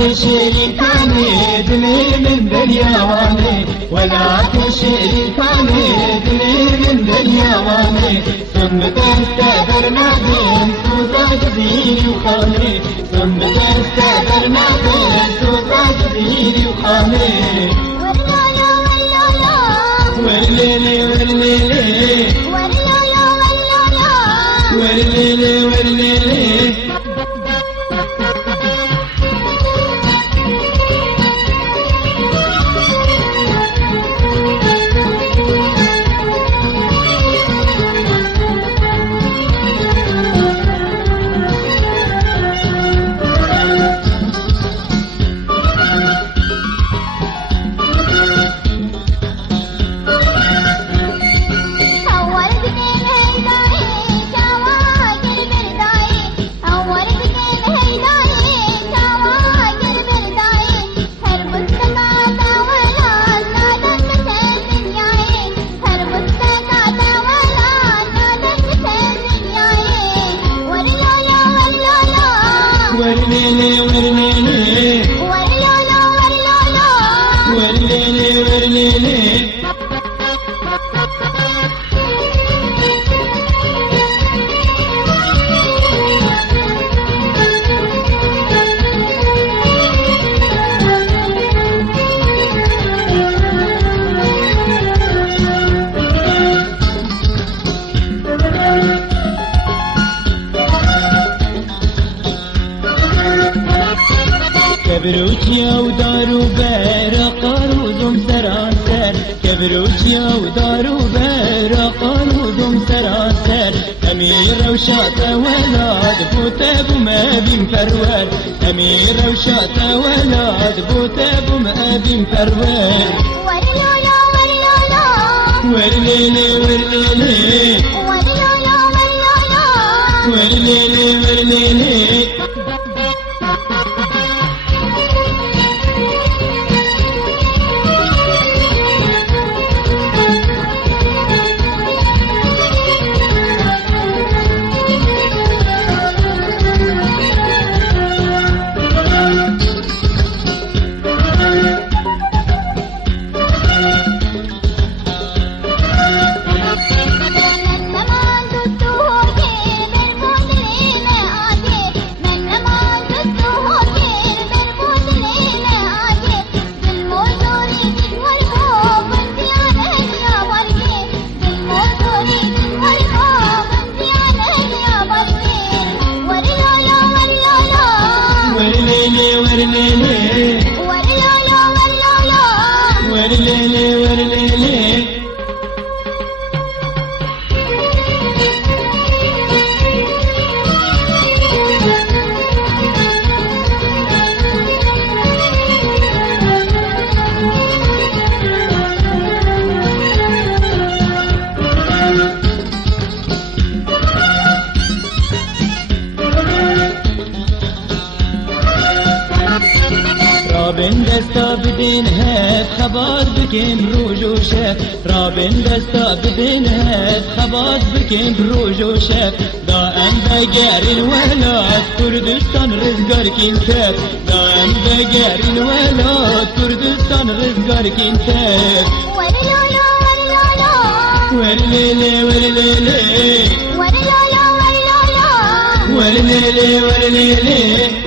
تشركني دني من دنيواني ولا تشركني دني من دنيواني ثم تستدرنا بين صوتك ديني وخاني ثم تستدرنا بين صوتك ديني وخاني ورليلي ورليلي ورليلي ورليلي ورليلي ورليلي ورليلي ورليلي كبروتيا ودارو برقان ودم سراسر كبروتيا ودارو برقان ودم سراسر أمير وشات ولاد بوتاب ما بين فرور أمير وشات ولاد بوتاب ما بين فرور ورليلي ورليلي ورليلي ورليلي ورليلي ورليلي رابن دستا بدين هات خباز بكين روج وشاف رابن دستا بدين هات خباز بكين روج وشاف دائم بقار الولاد كردستان رزقار كنتاب دائم بقار الولاد كردستان رزقار كنتاب ورليلي ورليلي ورليلي ورليلي